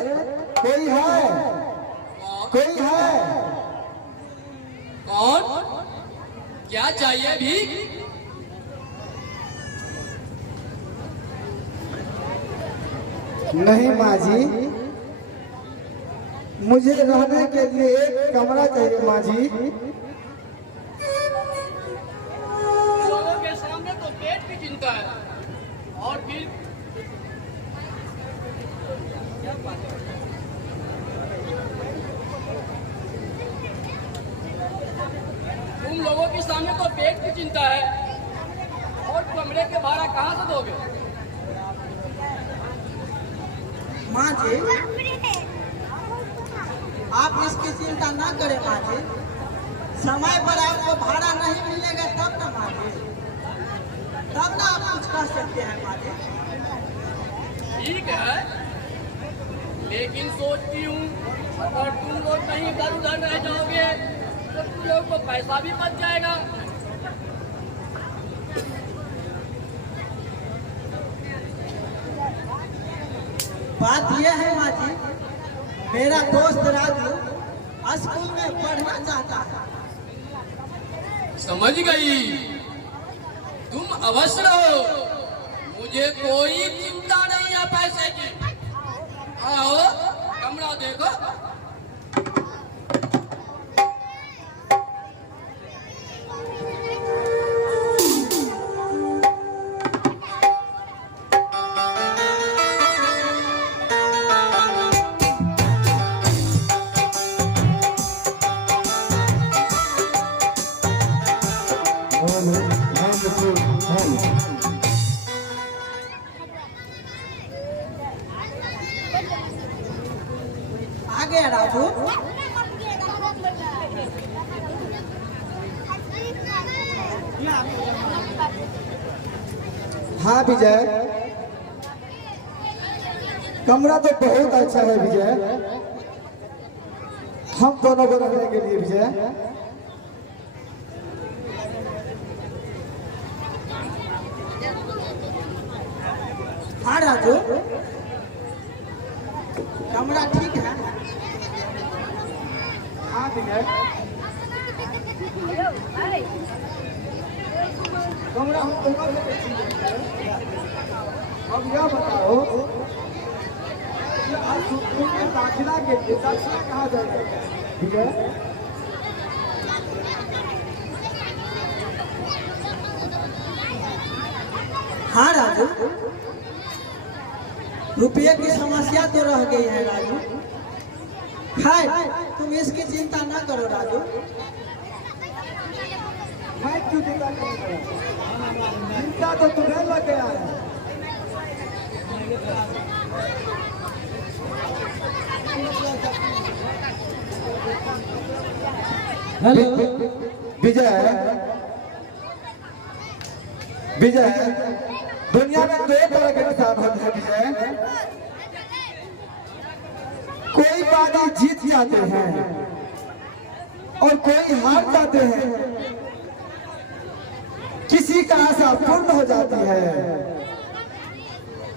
कोई है? कोई है? कौन? क्या चाहिए भी? नहीं माँ जी, मुझे रहने के लिए एक कमरा चाहिए माँ जी। लोगों के सामने तो पेट की चिंता है और फिर क्या बात है? तुम लोगों के सामने तो पेट की चिंता है और कमरे के भाड़ा कहाँ से दोगे? माँ जी, आप इसकी चिंता ना करें माँ जी। समय पर आपको भाड़ा नहीं मिलेगा तब ना माँ जी, तब ना आप कुछ कर सकते हैं माँ जी। ठीक है, लेकिन सोचती हूँ अगर तुम लोग कहीं इधर उधर रह जाओगे तो तुम लोगों को पैसा भी बच जाएगा। बात यह है माँ जी, मेरा दोस्त राजू स्कूल में पढ़ना चाहता है। समझ गई, तुम अवश्य रहो, मुझे कोई चिंता नहीं है पैसे की। आओ कमरा देखो। आ गया राजू। हाँ विजय, कमरा तो बहुत अच्छा है विजय, हम दोनों को रहने के लिए विजय। हाँ राजू, कमरा ठीक है। हाँ विजय, कमरा हम दोनों को अब यह बताओ कि आज स्कूल में दाखिला के लिए दक्षिणा कहाँ जाएगा विजय? हाँ राजू, रुपये की समस्या तो रह गई है राजू। हाय, तुम इसकी चिंता ना करो राजू। मैं क्यों चिंता करूंगा? चिंता तो तुम्हें लग गया है। हेलो विजय, विजय, दुनिया में दो तरह के इंसान होते हैं विजय। कोई बाजी जीत जाते हैं और कोई हार जाते हैं। किसी का आशा पूर्ण हो जाती है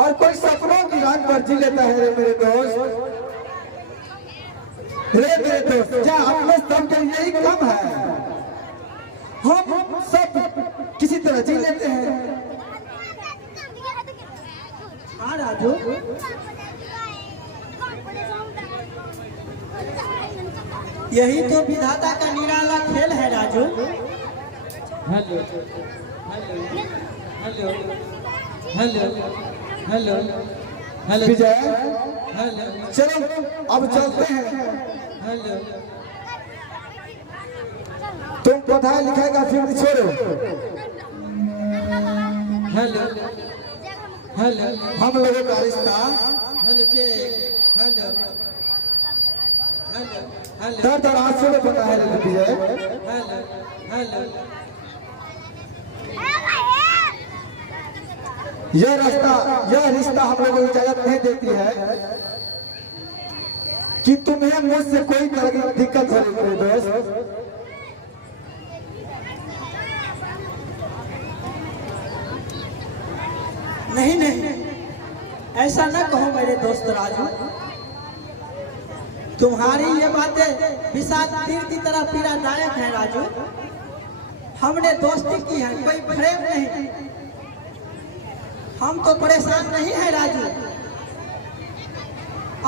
और कोई सपनों की रात पर जी लेता है। रे मेरे दोस्त, रे मेरे दोस्त, क्या अपने सब के यही कम है? हम सब किसी तरह जी लेते हैं। हाँ राजू, यही तो विधाता का निराला खेल है Raju. Hello hello hello hello hello Vijay, hello चलो अब चलते हैं। हेलो तुम पढ़ाई लिखाई का फील्ड छोड़ो, हेलो हेलो हम लोगों का रिश्ता हेलो हेलो हेलो हेलो दर दराज से पता है विजय। हेलो हेलो यह रिश्ता हम लोगों को इजाजत नहीं देती है कि तुम्हें मुझसे कोई तरह की दिक्कत हो रही है दोस्त। नहीं नहीं, ऐसा ना कहो मेरे दोस्त राजू। तुम्हारी ये बातें विषाद तीर की तरह पीड़ादायक है राजू। हमने दोस्ती की है, कोई प्रेम नहीं। हम तो परेशान नहीं है राजू।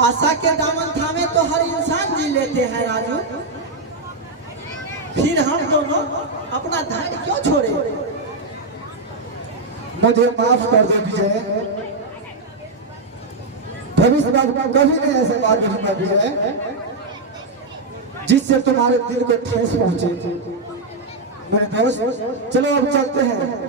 आशा के दामन थामे तो हर इंसान जी लेते हैं राजू। फिर हम दोनों अपना धैर्य क्यों छोड़े? मुझे माफ कर दो विजय। भविष्य में कभी नहीं ऐसे बात करूंगा विजय जिससे तुम्हारे दिल को ठेस पहुंचे। मेरे दोस्त चलो अब चलते हैं।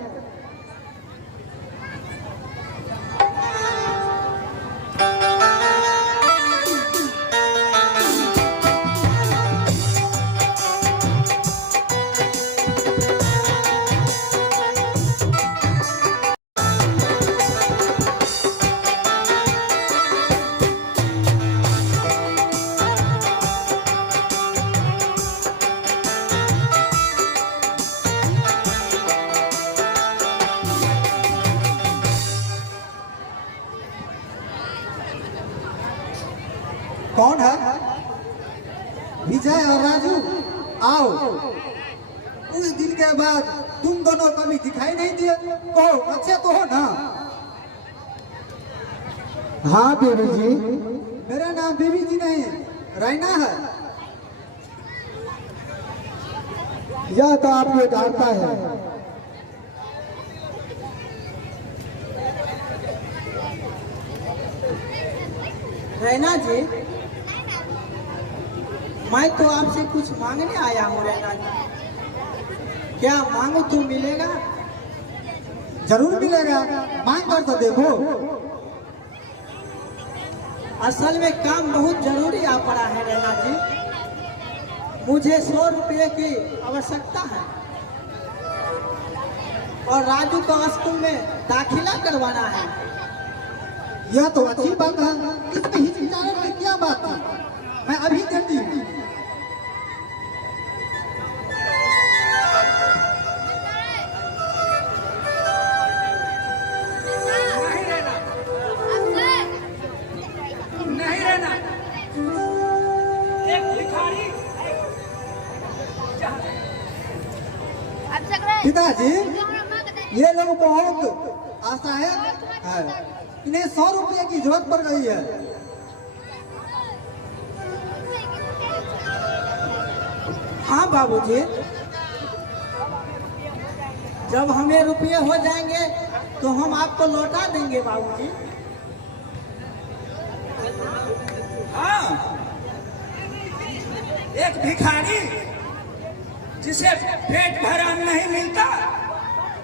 कौन है? विजय और राजू, आओ। उस दिन के बाद तुम दोनों कभी दिखाई नहीं दिए। कहो अच्छे तो हो ना? हाँ बेबी जी। मेरा नाम बेबी जी नहीं, रैना है। यह तो आप ये डांटता है। रैना जी, मैं तो आपसे कुछ मांगने आया हूँ रैना जी। क्या मांगू तो मिलेगा? जरूर मिलेगा, मांग कर तो देखो। असल में काम बहुत जरूरी आ पड़ा है रैना जी। मुझे 100 रुपये की आवश्यकता है और राजू को स्कूल में दाखिला करवाना है। यह तो अच्छी बात है, इसमें हिचकिचाने में क्या बात है? मैं अभी देती हूँ। नहीं रहना। एक भिखारी पिताजी, ये लोग बहुत असहाय है। इन्हें 100 रुपये की जरूरत पड़ गई है। हाँ बाबूजी, जब हमें रुपये हो जाएंगे तो हम आपको लौटा देंगे बाबूजी। हाँ, एक भिखारी जिसे पेट भर अन्न नहीं मिलता,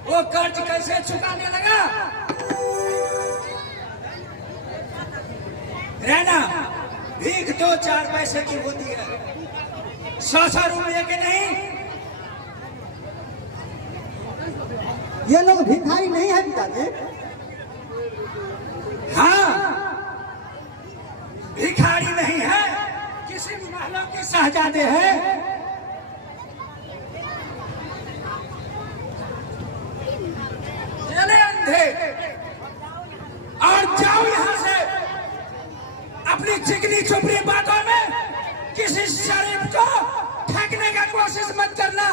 वो कर्ज कैसे चुकाने लगा? रहना, भीख 2-4 पैसे की होती है, 100 रुपये के नहीं। ये लोग भिखारी नहीं है पिताजी। हाँ, भिखारी नहीं है, किसी महलों के शहजादे हैं। चले अंधे और जाओ यहाँ से। अपनी चिकनी चुपड़ी बातों में किसी शरीफ को ठगने का कोशिश मत करना।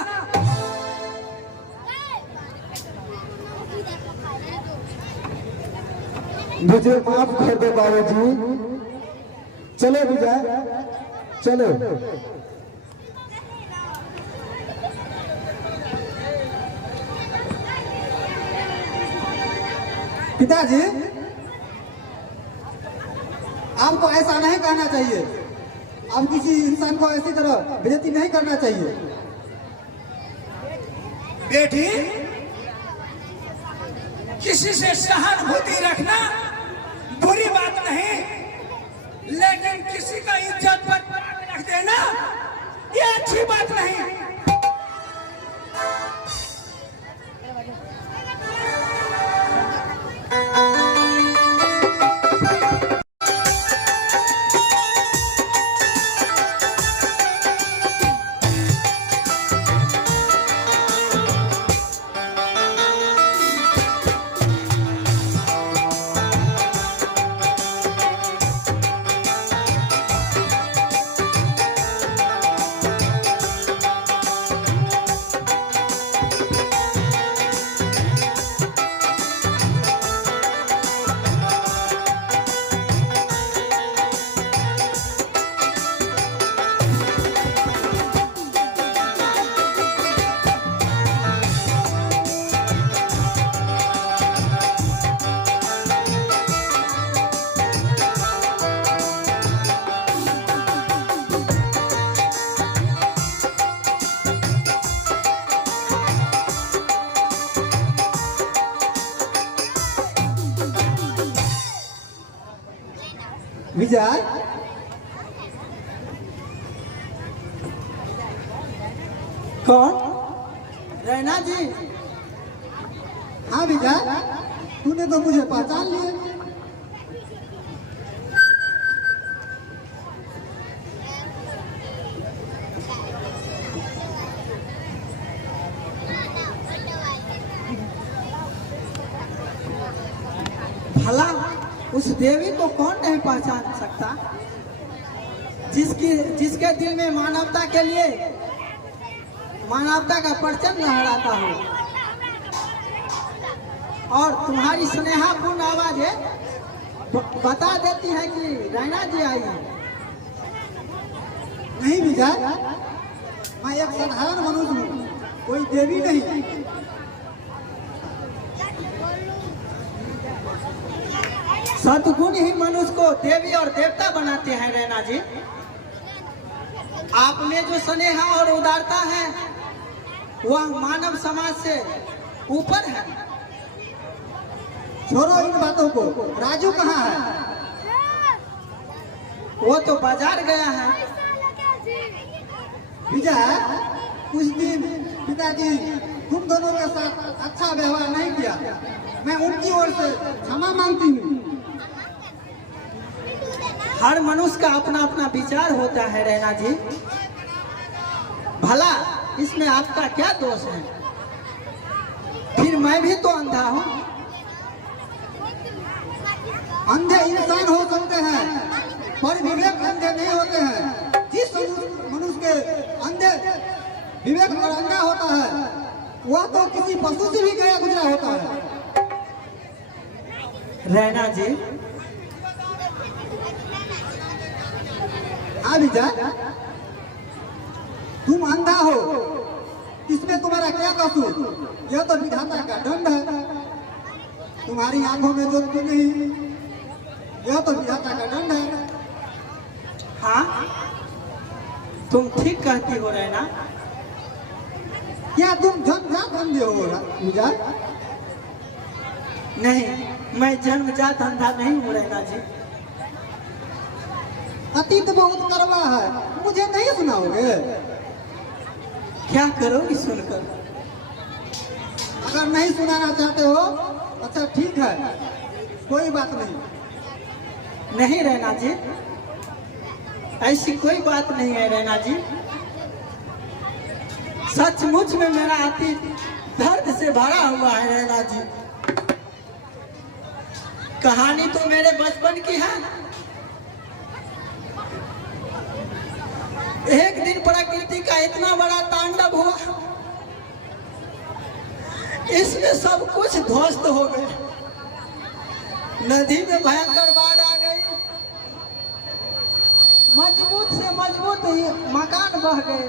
मुझे माफ कर दो बाबूजी। चलो विजय, चलो। पिताजी, आपको ऐसा नहीं कहना चाहिए। आप किसी इंसान को ऐसी तरह बेइज्जती नहीं करना चाहिए। बेटी, किसी से सहानुभूति रखना बुरी बात नहीं, लेकिन किसी का इज्जत पर रख देना ये अच्छी बात नहीं। विजय कौन? रैना जी? हाँ विजय, तूने तो मुझे पहचान लिया। भला उस देवी को कौन नहीं पहचान सकता, जिसके दिल में मानवता के लिए मानवता का परचम लहराता हो। और तुम्हारी स्नेहापूर्ण आवाज है बता देती है कि रैना जी आई है। नहीं विजय, मैं एक साधारण मनुष्य हूँ, कोई देवी नहीं। सद्गुण ही मनुष्य को देवी और देवता बनाते हैं रैना जी। आप में जो स्नेह और उदारता है वह मानव समाज से ऊपर है। छोड़ो इन बातों को, राजू कहाँ है? वो तो बाजार गया है। विजय, उस दिन पिताजी तुम दोनों के साथ अच्छा व्यवहार नहीं किया, मैं उनकी ओर से क्षमा मांगती हूँ। हर मनुष्य का अपना अपना विचार होता है रैना जी। भला इसमें आपका क्या दोष है? फिर मैं भी तो अंधा हूँ। अंधे इंसान हो सकते हैं पर विवेक अंधे नहीं होते हैं। जिस मनुष्य के अंधे विवेक और अंधा होता है वह तो किसी पशु से भी गया गुजरा होता है। रैना जी, हाँ विजय, तुम अंधा हो, इसमें तुम्हारा क्या कसूर? यह तो विधाता का दंड है। तुम्हारी आंखों में ज्योति नहीं, यह तो विधाता का दंड है। हाँ तुम ठीक कहती हो रैना। क्या तुम जन्मजात अंधे हो विजय? नहीं, मैं जन्मजात अंधा नहीं हूँ रैना जी। अतीत बहुत करवा है, मुझे नहीं सुनाओगे? क्या करोगी सुनकर? अगर नहीं सुनाना चाहते हो अच्छा ठीक है, कोई बात नहीं। नहीं रैना जी, ऐसी कोई बात नहीं है रैना जी। सचमुच में मेरा अतीत दर्द से भरा हुआ है रैना जी। कहानी तो मेरे बचपन की है। एक दिन प्रकृति का इतना बड़ा तांडव हुआ, इसमें सब कुछ ध्वस्त हो गए। नदी में भयंकर बाढ़ आ गई, मजबूत से मजबूत मकान बह गए।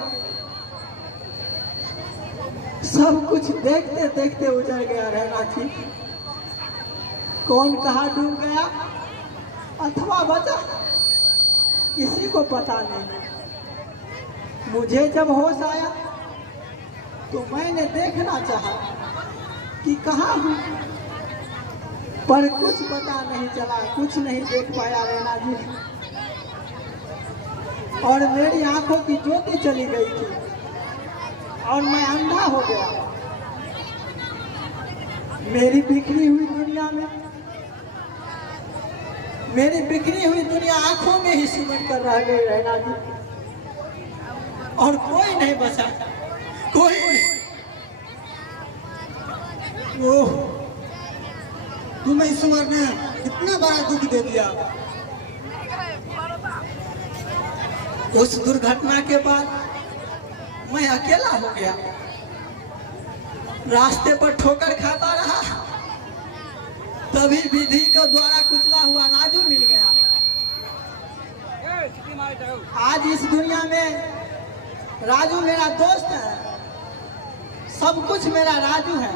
सब कुछ देखते देखते उजड़ गया रैना जी। कौन कहाँ डूब गया अथवा बचा, किसी को पता नहीं। मुझे जब होश आया तो मैंने देखना चाहा कि कहाँ हूँ, पर कुछ पता नहीं चला, कुछ नहीं देख पाया रैना जी। और मेरी आंखों की ज्योति चली गई थी और मैं अंधा हो गया। मेरी बिखरी हुई दुनिया में, मेरी बिखरी हुई दुनिया आंखों में ही सिमट कर रह गई रैना जी। और कोई नहीं बचा, कोई नहीं। ओह, तुम्हें इस उम्र ने इतना बड़ा दुख दे दिया। उस दुर्घटना के बाद मैं अकेला हो गया। रास्ते पर ठोकर खाता रहा, तभी विधि के द्वारा कुचला हुआ राजू मिल गया। आज इस दुनिया में राजू मेरा दोस्त है, सब कुछ मेरा राजू है।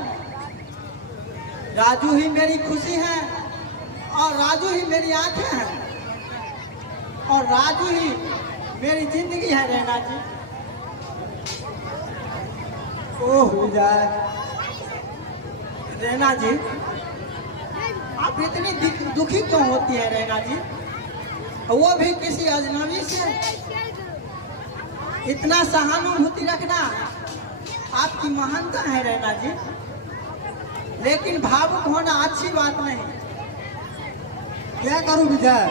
राजू ही मेरी खुशी है और राजू ही मेरी आंखें हैं और राजू ही मेरी जिंदगी है रैना जी। ओह विजय, रैना जी, आप इतनी दुखी क्यों होती है रैना जी? वो भी किसी अजनबी से। इतना सहानुभूति रखना आपकी महानता है रैना जी, लेकिन भावुक होना अच्छी बात नहीं। क्या करूं विजय,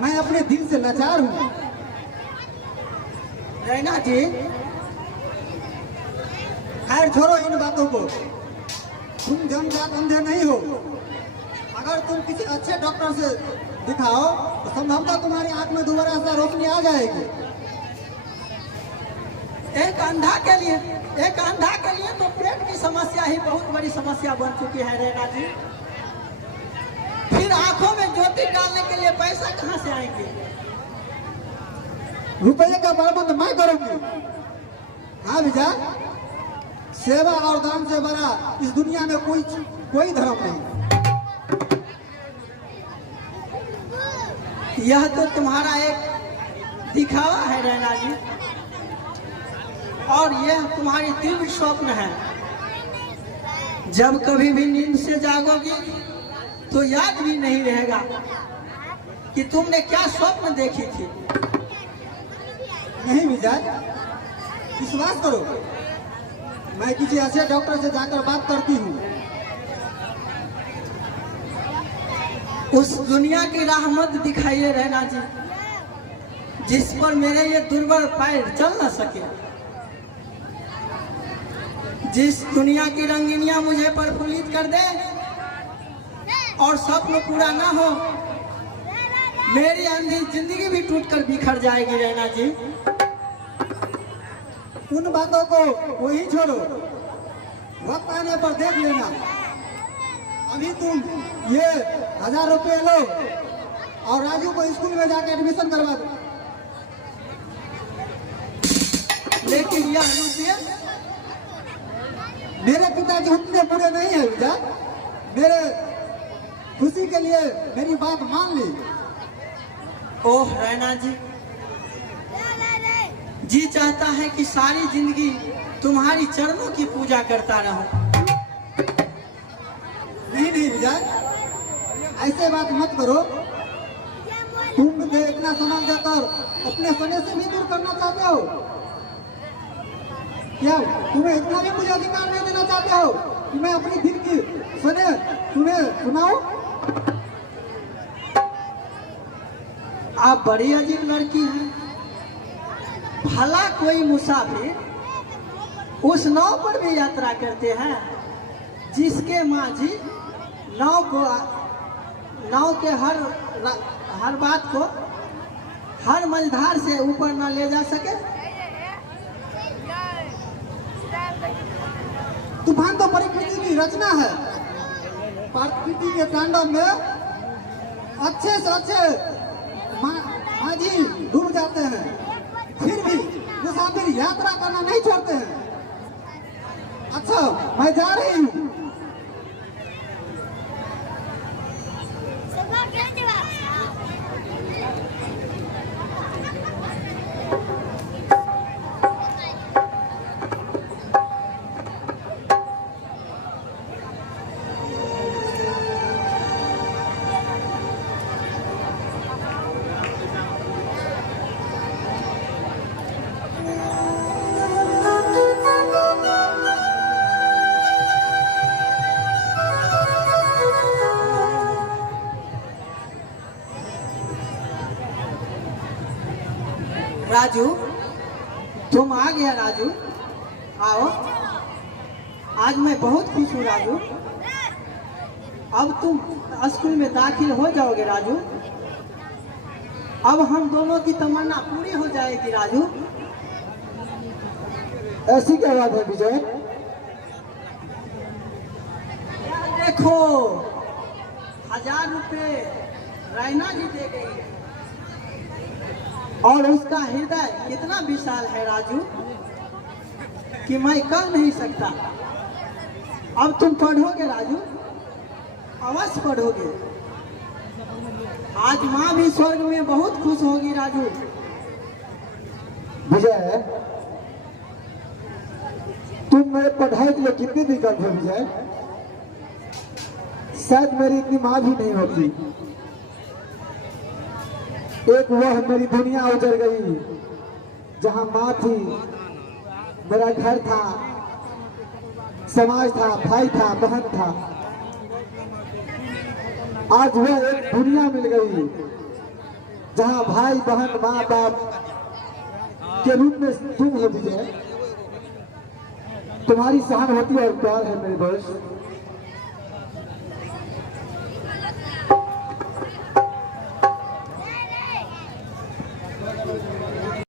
मैं अपने दिल से लाचार हूँ। रैना जी, खैर छोड़ो इन बातों को। तुम जन्मजात अंधे नहीं हो। अगर तुम किसी अच्छे डॉक्टर से दिखाओ तो संभवतः तुम्हारी आंख में दोबारा से रोशनी आ जाएगी। एक अंधा के लिए तो पेट की समस्या ही बहुत बड़ी समस्या बन चुकी है रैना जी। फिर आंखों में ज्योति डालने के लिए पैसा कहाँ से आएंगे? रुपये का प्रबंध मैं करूंगी। हाँ विजय, सेवा और दान से बड़ा इस दुनिया में कोई धर्म नहीं। यह तो तुम्हारा एक दिखावा है रैना जी, और यह तुम्हारी तीव्र स्वप्न है। जब कभी भी नींद से जागोगी तो याद भी नहीं रहेगा कि तुमने क्या स्वप्न देखी थी। नहीं विजय, विश्वास करो, मैं किसी ऐसे डॉक्टर से जाकर बात करती हूँ। उस दुनिया की राह मत दिखाइए रैना जी, जिस पर मेरे ये दुर्बल पैर चल न सके। जिस दुनिया की रंगीनियां मुझे प्रफुल्लित कर दे और स्वप्न पूरा ना हो, मेरी अंधी जिंदगी भी टूटकर बिखर जाएगी रैना जी। उन बातों को वही छोड़ो, वक्त आने पर देख लेना। अभी तुम ये 1000 रुपये लो और राजू को स्कूल में जाकर एडमिशन करवा दो। लेकिन यह रुपये मेरे पिताजी उतने बुरे नहीं है विजय। मेरे खुशी के लिए मेरी बात मान ली। ओह रैना जी, जी चाहता है कि सारी जिंदगी तुम्हारी चरणों की पूजा करता रहूं। नहीं विजय, ऐसे बात मत करो। तुम मुझे इतना सामान देकर अपने सने से भी दूर करना चाहते हो क्या? तुम्हें इतना भी मुझे अधिकार नहीं देना चाहते हो कि मैं अपनी दिल की सने तुम्हें सुनाऊं? आप बड़ी अजीब लड़की हैं। भला कोई मुसाफिर उस नाव पर भी यात्रा करते हैं जिसके माझी नाव के हर बात को हर मझधार से ऊपर न ले जा सके। तूफान तो प्रकृति की रचना है। प्रकृति के तांडव में अच्छे से अच्छे माझी डूब जाते हैं, फिर भी मुसाफिर यात्रा करना नहीं छोड़ते हैं। अच्छा, मैं जा रही हूँ। राजू, तुम आ गया राजू, आओ। आज मैं बहुत खुश हूँ राजू। अब तुम स्कूल में दाखिल हो जाओगे राजू। अब हम दोनों की तमन्ना पूरी हो जाएगी राजू। ऐसी क्या बात है विजय? देखो, 1000 रुपये रैना जी दे गई है और उसका हृदय कितना विशाल है राजू कि मैं कह नहीं सकता। अब तुम पढ़ोगे राजू, अवश्य पढ़ोगे। आज माँ भी स्वर्ग में बहुत खुश होगी राजू। विजय, तुम मेरे पढ़ाई के लिए कितनी दिक्कत है विजय? शायद मेरी इतनी माँ भी नहीं होती। एक वह मेरी दुनिया उजड़ गई जहां माँ थी, मेरा घर था, समाज था, भाई था, बहन था। आज वह एक दुनिया मिल गई जहां भाई बहन माँ बाप के रूप में तुम हो दीजिए। तुम्हारी सहानुभूति और प्यार है मेरे दोस्त।